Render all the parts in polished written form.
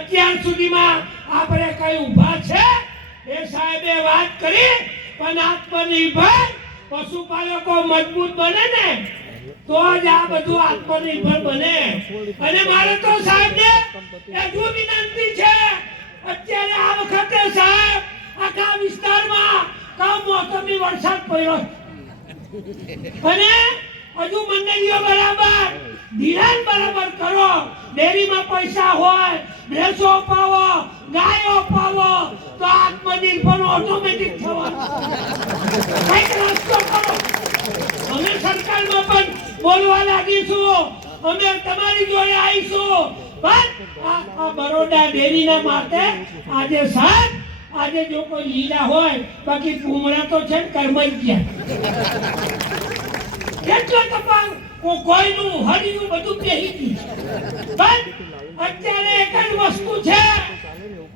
અત્યાર સુધીમાં આપણે કઈ ઊભા છે એ સાહેબે વાત કરી, પણ આત્મનિર્ભર પશુપાલકો મજબૂત બને ને તો જ આ બધું આત્મનિર્ભર બને. અને મારે તો સાહેબને હજુ વિનંતી છે, અત્યારે આ વખતે સાહેબ આખા વિસ્તારમાં કમોસમી વરસાદ પડ્યો અને હજુ મંડળીઓ બરાબર ધિરાણ બરાબર કરો. ડેરીમાં પૈસા હોય, ભેંસો અપાવો, ગાયો અપાવો તો આત્મનિર્ભર ઓટોમેટિક થવાનું. કઈક રસ્તો કરો. અમે સરકારમાં પણ બોલવા લાગીશું, અમે તમારી જોડે આવીશું. પણ આ બરોડા ડેરીના માટે આજે સાહેબ, આજે જો કોઈ લીલા હોય, બાકી કુમળા તો છે કરમાઈ ગયા એટલો તપાસ કોઈનું હરિયું બધું પહેરી ગયું. પણ અત્યારે એક જ વસ્તુ છે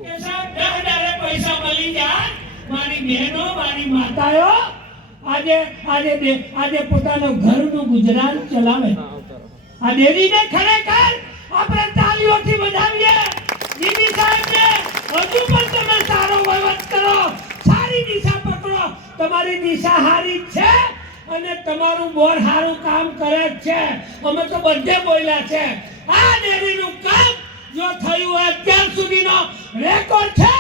કે સાહેબ દાડે પૈસા મળી જાય. મારી બહેનો, મારી માતાઓ આજે પોતાનું ઘરનું ગુજરાન ચલાવે. આ ડેરીને ખરેખર આપણે તાળીઓથી વધાવીએ. જીબી સાહેબને હજુ પણ તમે સારો વહીવટ કરો, સારી દિશા પકડો. તમારી દિશા હારી છે અને તમારું બોર સારું કામ કરે છે. અમે તો બધે બોલ્યા છે. આ ડેરીનું કામ જો થયું હોય અત્યાર સુધીનો રેકોર્ડ છે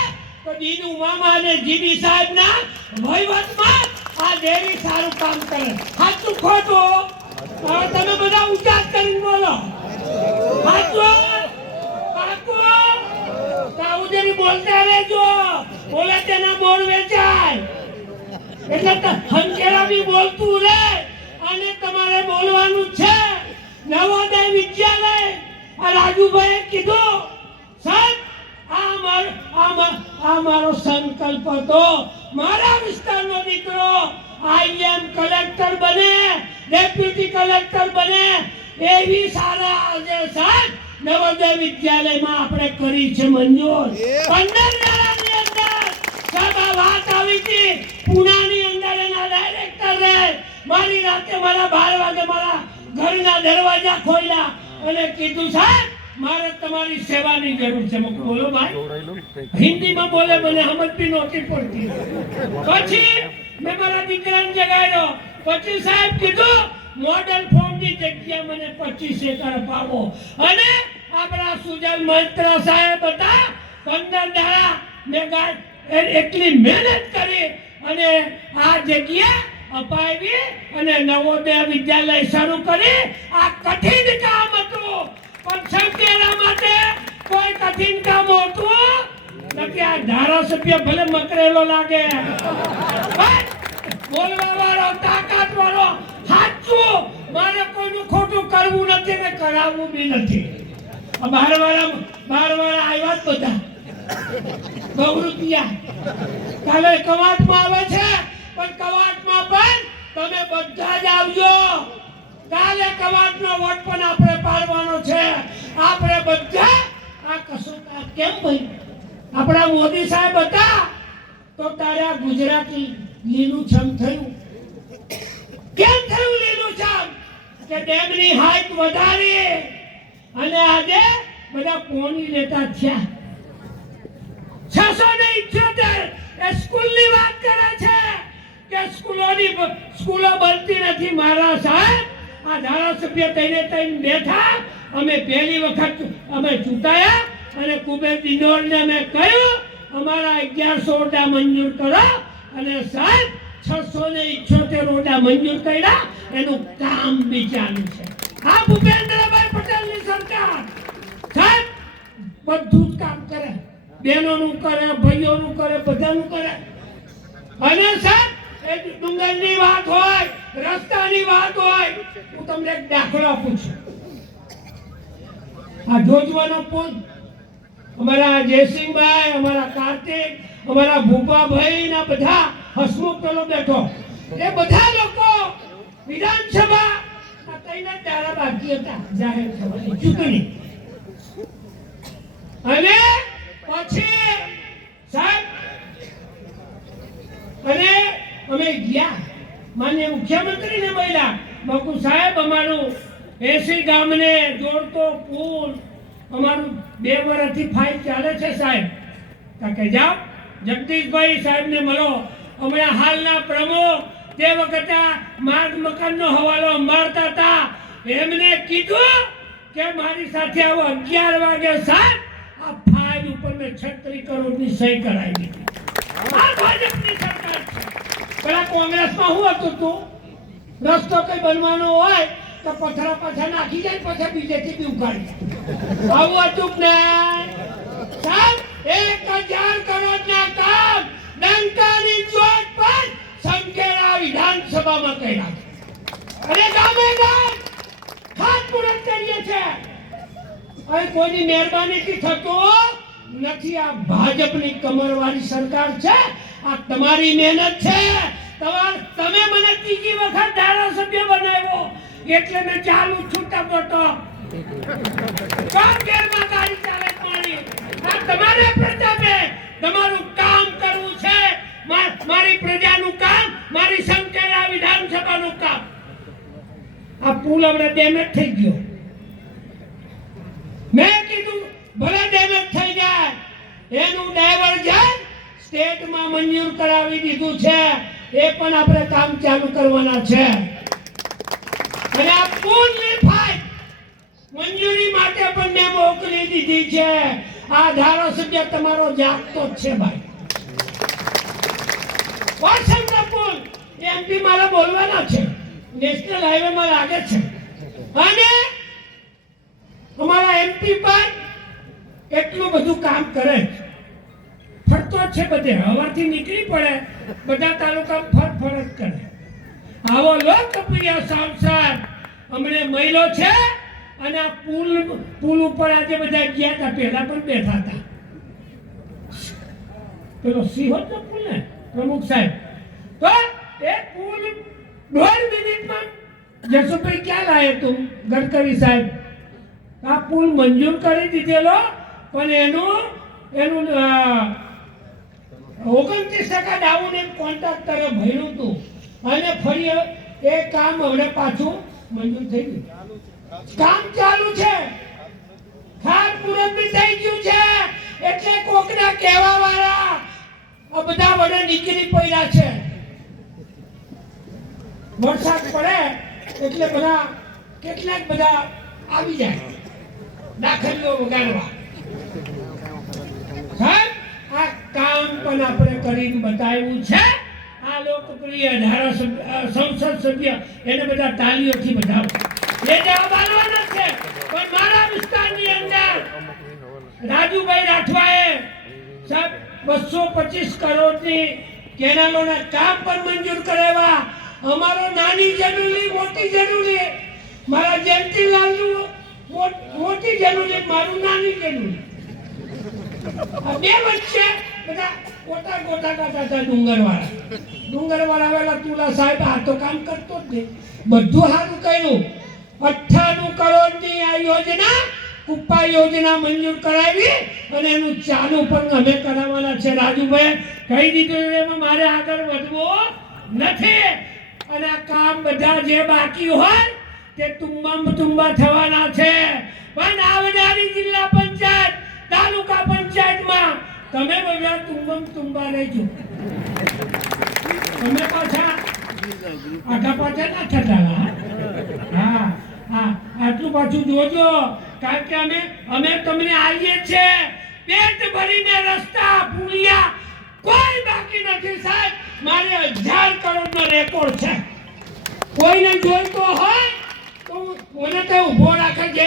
તો દીનુ મામા અને જીબી સાહેબના વહીવટમાં આ ડેરી સારું કામ કરે. સાચું ખોટું હવે તમે બધા ઉચ્ચાર કરીને બોલો. સાચું પાકું તાઉજરી બોલતા રહેજો. બોલે તેના બોર વેચાય એટલે હંકેરા બી બોલતું રહે. અને તમારે બોલવાનું છે. નવોદય વિદ્યાલય આ રાજુભાઈએ કીધું સાહેબ આ મારો સંકલ્પ હતો. મારા વિસ્તારનો દીકરો આઈએમ કલેક્ટર બને, ડેપ્યુટી કલેક્ટર બને એવી સારા આજે સાહેબ નવોદય વિદ્યાલયમાં આપણે કરી છે મંજૂર. 15 દાડાની અંદર સાહેબ આ વાત આવી હતી. પુનાની અંદર એના ડાયરેક્ટર રહે. મારી રાતે મારા 12 વાગે મારા ઘરના દરવાજા ખોલ્યા અને કીધું સાહેબ મારે તમારી સેવાની જરૂર છે. મેં બોલો ભાઈ. હિન્દીમાં બોલે, મને સમજ બી નહોતી પડતી. પછી મેં મારા દીકરાને જગાડ્યો. પછી સાહેબ કીધું મોડલ ફોર્મની જગ્યા મને 25 એકર અપાવો. અને આપણા સુજલ મૈત્ર સાહેબ હતા. 15 દાડા મેં એટલી મહેનત કરી અને આ જગ્યા અપાવી અને નવોદય વિદ્યાલય શરૂ કરી. આ કઠિન કામ હતું પણ સંકેલા માટે કોઈ કઠિન કામ હોતું નથી. આ ધારાસભ્ય ભલે મકરેલો લાગે, બોલવા વાળો, તાકાત વાળો, સાચું. મારે કોઈનું ખોટું કરવું નથી ને કરાવવું બી નથી. બાર વાળા આવ્યા જ બધા બહુ રૂપિયા કાલે કવાટમાં આવે છે. પણ કવાટમાં પણ તમે બધા જ આવજો. કાલે કવાટનો વોટ પણ આપણે પાડવાનો છે. આપણે બધા આ કશું કેમ ભાઈ આપણા મોદી સાહેબ હતા તો તારે આ ગુજરાતી લીલુંછમ થયું. કેમ થયું લીલુંછમ? કે ડેમની હાઈટ વધારી અને આજે બધા પોણી લેતા થયા. 678 સ્કૂલની વાત કરે છે કે સ્કૂલો બનતી નથી. મારા સાહેબ આ ધારાસભ્ય તઈને બેઠા. અમે પહેલી વખત અમે ચૂંટાયા અને કુબેર દિનોરને અમે કહ્યું અમારા 1100 ઓરડા મંજૂર કરો. અને સાહેબ 678 ઓરડા મંજૂર કર્યા. એનું કામ બી ચાલુ છે. આ ભૂપેન્દ્રભાઈ પટેલની સરકાર સાહેબ બધું જ કામ કરે. બહેનોનું કરે, ભાઈઓનું કરે, બધાનું કરે. અને સાહેબ એ ડુંગરની વાત હોય, રસ્તાની વાત હોય, હું તમને એક દાખલો આપું છું. આ જોજવાનો પુલ અમારા જયસિંહભાઈ, અમારા કાર્તિક, અમારા ભૂપાભાઈ ના બધા હસમુખ પેલો બેઠો એ બધા લોકો વિધાનસભા આ કઈના દાડા બાકી હતા જાહેર સભાની ચૂંટણી. અને પછી સાહેબ અને અમે ગયા માનનીય મુખ્યમંત્રીને મળ્યા. બાપુ સાહેબ અમારું 80 ગામને જોડતો પુલ અમારું 2 વર્ષથી ફાઇલ ચાલે છે સાહેબ. કે જાઓ જગદીશભાઈ સાહેબને મળો. હમણાં હાલના પ્રમુખ તે વખતે માર્ગ મકાનનો હવાલો સંભાળતા હતા. એમને કીધું કે મારી સાથે આવો 11 વાગે સાહેબ આ ફાઇલ ઉપર મેં 36 કરોડની સહી કરાવી દીધી. આ ભાજપની સરકાર છે. પેલા કોંગ્રેસમાં શું હતું તું? રસ્તો કઈ બનવાનો હોય તો પથરા પાછા નાખી જાય પછી બીજેથી બી ઉગાડી જાય. આવું હતું ને સાહેબ 1000 કરોડના કામ ડંકાની ચોટ પર સંકેલા વિધાનસભામાં કર્યા અને ગામે ગામ ખાતમુહૂર્ત કરીએ છે. અહીં કોઈની મહેરબાનીથી થતું નથી. આ ભાજપની કમરવાળી સરકાર છે. આ તમારી મહેનત છે. તમે મને ત્રીજી વખત ધારાસભ્ય બનાવ્યો એટલે મેં ચાલુ છૂટા પડતો કામ ઘેરમાં ગાડી ચાલે મારી. આ તમારે પ્રજાને તમારું કામ કરવું છે. મારી પ્રજાનું કામ, મારી સંકેલા વિધાનસભાનું કામ. આ પુલ હવે ડેમેજ થઈ ગયો. મેં કીધું ભલે ડેમેજ થઈ જાય એનું ડાયવર્ઝન સ્ટેટમાં મંજૂર કરાવી દીધું છે. એ પણ આપણે કામ ચાલુ કરવાના છે. અને આ પુલની ફાઇલ મંજૂરી માટે પણ મેં મોકલી દીધી છે. આ ધારાસભ્ય તમારો જાગતો જ છે ભાઈ. વાસણનો પુલ એમપી મારા બોલવાના છે. નેશનલ હાઈવેમાં લાગે છે અને અમારા એમપી પર એટલું બધું કામ કરે છે. ફરતો છે બધે. હવાથી નીકળી પડે બધા તાલુકા ફર જ કરે. આવો લોકપ્રિય સાંસદ અમને મળ્યો છે. અને આ પુલ ઉપર આજે બધા ગયા હતા. પહેલા પણ બેઠા હતા. પેલો સિંહોદનો પુલ ને પ્રમુખ સાહેબ તો એ પુલ 1.5 મિનિટમાં જસુભાઈ ક્યાં લાયે તું ગડકરી સાહેબ આ પુલ મંજૂર કરી દીધેલો. પણ એનું 29% ડાઉન એમ કોન્ટ્રાક્ટરે ભર્યું હતું અને ફરી એ કામ હવે પાછું મંજૂર થઈ ગયું. કામ ચાલુ છે. ખાતમુહૂર્ત બી થઈ ગયું છે. એટલે કોકના કહેવા વાળા આ બધા વડે નીકળી પડ્યા છે. વરસાદ પડે એટલે બધા કેટલાક બધા આવી જાય દાખલીઓ વગાડવા. સાહેબ આ કામ પણ આપણે કરીને બતાવ્યું છે. આ લોકપ્રિય ધારાસભ્ય સંસદ સભ્ય એને બધા તાળીઓથી બધાવો. એ જવાબ આલવાનો છે. પણ મારા વિસ્તારની અંદર રાજુભાઈ રાઠવાએ સાહેબ 225 કરોડની કેનાલોના કામ પણ મંજૂર કરાવ્યા. અમારો નાની જનુલી મોટી જનુલી મારા જયંતિલાલનું મોટી જનુલી મારું નાની જનુલી આ બે વચ્ચે બધા ગોટા કાઢતા ડુંગરવાળા આવેલા તુલા સાહેબ આ તો કામ કરતો જ નહીં. બધું સારું કર્યું. 98 કરોડની આ યોજના કુપ્પા યોજના મંજૂર કરાવી અને એનું ચાલુ પણ અમે કરાવવાના છે. રાજુભાઈ કહી દીધું એમાં મારે આગળ વધવું નથી. અને આ કામ બધા જે બાકી હોય તે તુંબા થવાના છે. પણ આવનારી જિલ્લા પંચાયત તાલુકા પંચાયતમાં તમે બધા તુંબા રહેજો. તમે પાછા આગા પાછા ના થતા. હા આટલું પાછું જોજો. કારણ કે અમે તમને આવીએ છીએ પેટ ભરીને. રસ્તા પુલિયા કોઈ બાકી નથી સાહેબ. મારે 1000 કરોડનો રેકોર્ડ છે. કોઈને જોઈતો હોય તો મને તો ઉભો રાખે છે.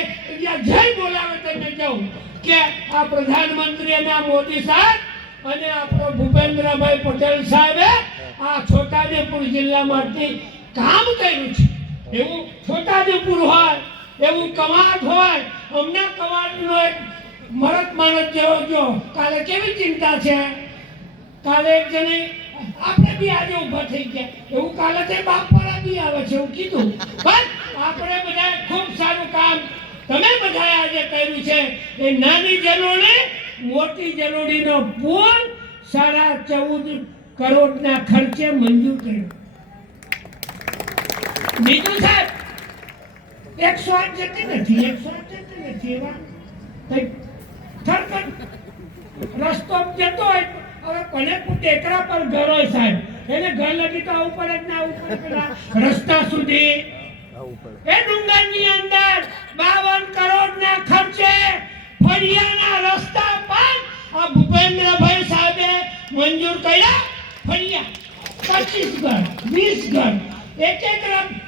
જય બોલાવે તમે જાઉં કે આ પ્રધાનમંત્રી અને આ મોદી સાહેબ અને આપણો ભૂપેન્દ્રભાઈ પટેલ સાહેબે આ છોટાઉદેપુર જિલ્લામાંથી કામ કર્યું છે. એવું છોટાઉદેપુર હોય એવું કવાંટ હોય. અમને કવાંટનો એક મરદ માણસ જેવો જો કાલે કેવી ચિંતા છે. કાલે એક જણે આપણે બી આજે ઊભા થઈ ગયા એવું કાલે તે બાપવાળા બી આવે છે એવું કીધું. પણ આપણે બધા ખૂબ સારું કામ તમે બધાએ આજે કર્યું છે. એ નાની જલોડી મોટી જલોડીનો પુલ 14.5 કરોડના ખર્ચે મંજૂર કર્યો. બીજું સાહેબ 108 જતી નથી એવા પથ્થર પર રસ્તો જતો હોય હવે કોને ટેકરા પર ઘર હોય સાહેબ એને ઘર લગી તો આવું પડે જ ના આવું પડે રસ્તા સુધી એ ડુંગરની અંદર 52 કરોડના ખર્ચે ફળિયાના રસ્તા પર આ ભૂપેન્દ્રભાઈ સાહેબે મંજૂર કર્યા ફળિયા 25 ઘર 20 ઘર એક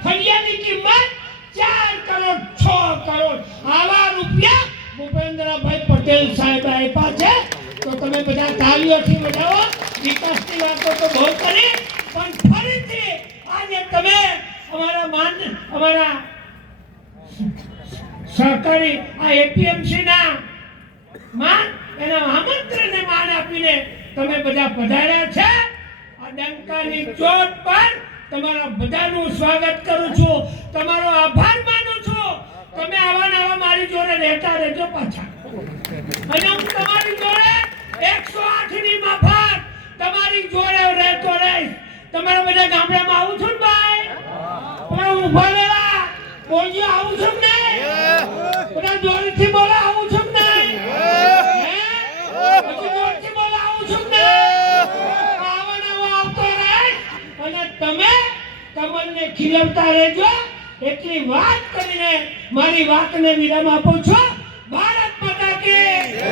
ફળિયાની કિંમત 4 કરોડ 6 કરોડ આવા રૂપિયા ભૂપેન્દ્રભાઈ પટેલ સાહેબ આપ્યા છે તો તમે બધા તાળીઓથી બજાવો વિકાસની વાતો તો બહુ કરી પણ ફરીથી આજે તમે અમારા સહકારી આ એપીએમસી ના માન એના આમંત્રણને માન આપીને તમે બધા પધાર્યા છે આ ડંકાની ચોટ પર તમારા બધાનું સ્વાગત કરું છું તમારો આભાર માનું છું તમે આવા નવા મારી જોડે રહેતા રહેજો પાછા અને હું તમારી જોડે 108 ની મફત તમારી જોડે રહેતો રહીશ તમારા બધા ગામડામાં આવું છું ને ભાઈ તમે ઉભા રહેલા બોલજો આવું છું ને બધા જોરથી બોલો આવું છું ને પછી જોરથી બોલો આવું છું ને આવા નવા આવતો રહીશ અને તમે તમને ખીલવતા રહેજો એટલી વાત કરીને મારી વાતને વિરામ આપું છું ભારત માતા કી